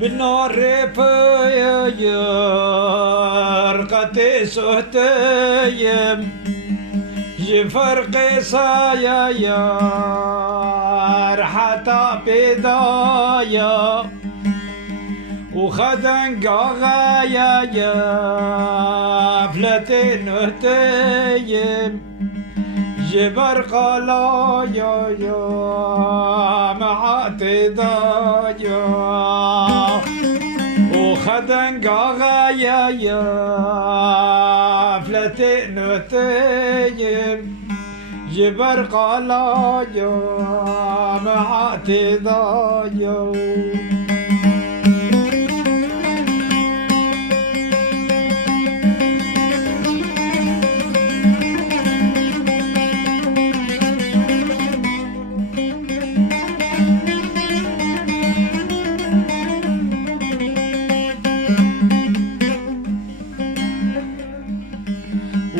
بالنار فير قتي سهتيم جفر قصايا يار حتى بدايا وخدن قاغايا يا فلتين نهتيم جبر قلايا يا معاتي دايا وخدن قاغايا يا فلتين نهتيم جبر قلايا معاتي دايا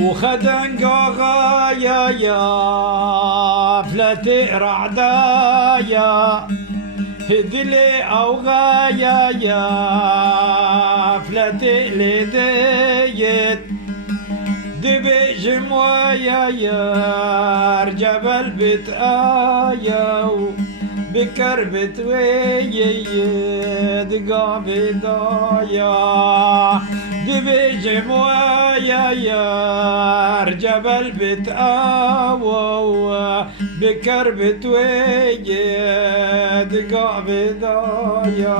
وخدن قاغايا يا فلتي رعدايا هدلي أوغايا يا فلتي لديت دبي جموايا يا جبل بتآيا بكر بتويد قابضايا دبي جموايا يا جبل بتآوى بكر بتويد قابضايا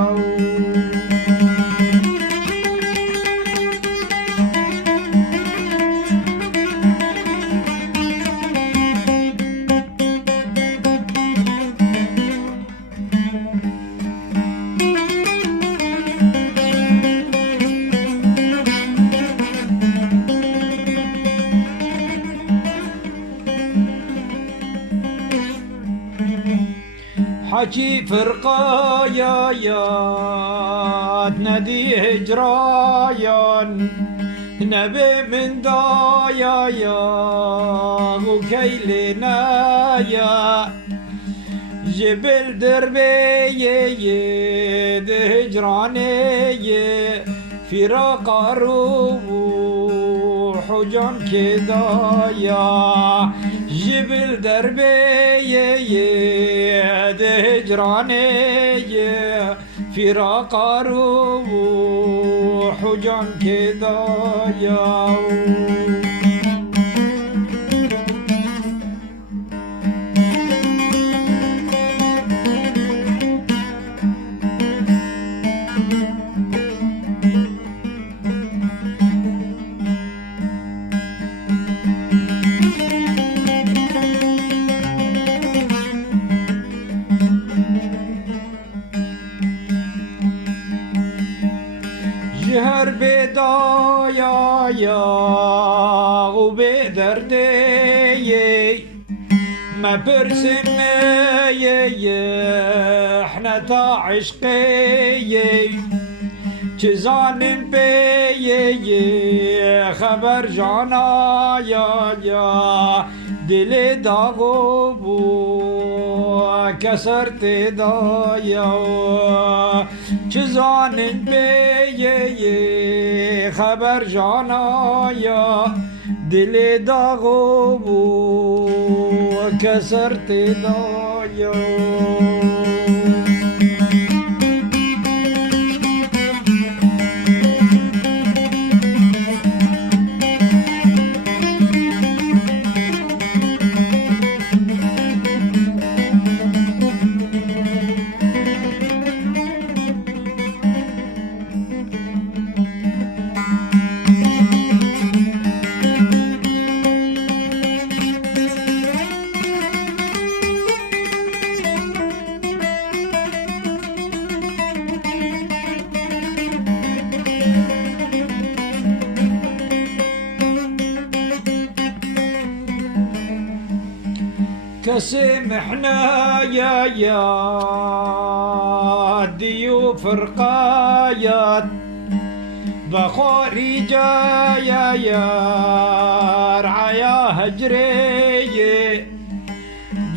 حكي فرقايا يا تنادي هجرايا نبي من دايا يا وكيلنا يا جبل دربي هجراني فراق روح جان كدايا جبل دربي هجراني فراق روح جان كدايا جهر بدايا يا وبدردي ما برسم احنا تا عشقي جزان بي خبر جانا يا دل داغو كسرت دايا جزان بي خبر جانا يا دل داغو كسرت دايا كسمحنا يا ضيوف رقايات بخوري جايا يا رعايا هجري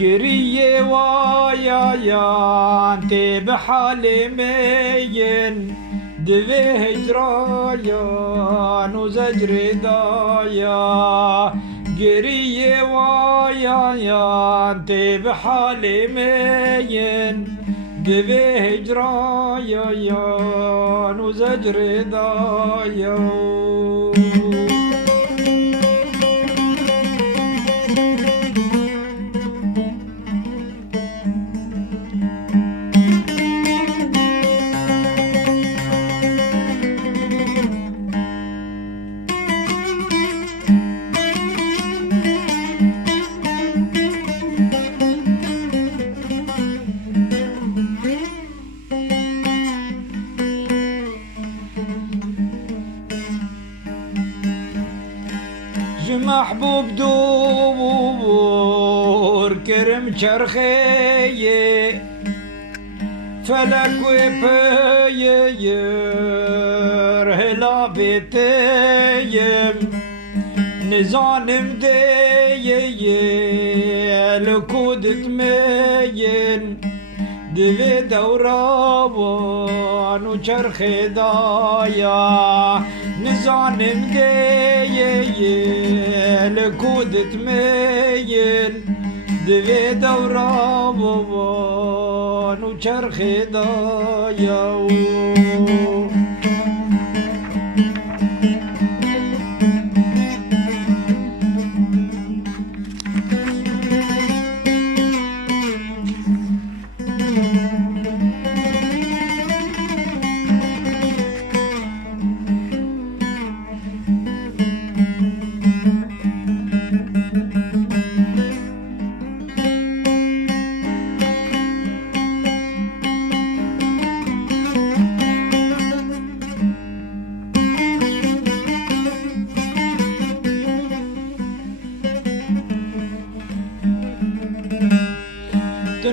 گریه وایایان تی به حال مین دوی هجرایان و زجر دایا گریه وایایان تی به حال مین دوی هجرایان و زجر دایا محبوب دور کرم چرخیه فلک و پیر هلا بیتیم نزانم دیه لکودت مین دوی دورابان و چرخ دایا نزانم دیه لکودت مین دوی دورابان و چرخ دایا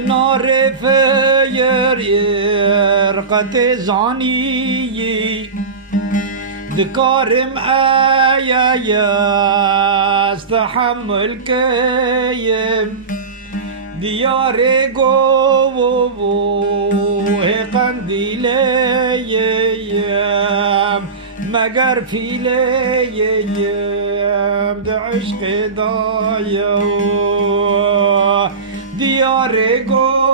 نار فیر ارقت زانی دکارم آیاس تحمل کیم دیار گوه قندیلیم مگر فیلیم ده عشق دایو دیار گوه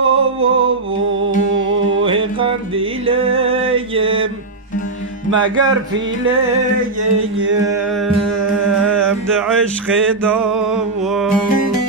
قندیلیم مگر فیلیم ده عشق دایو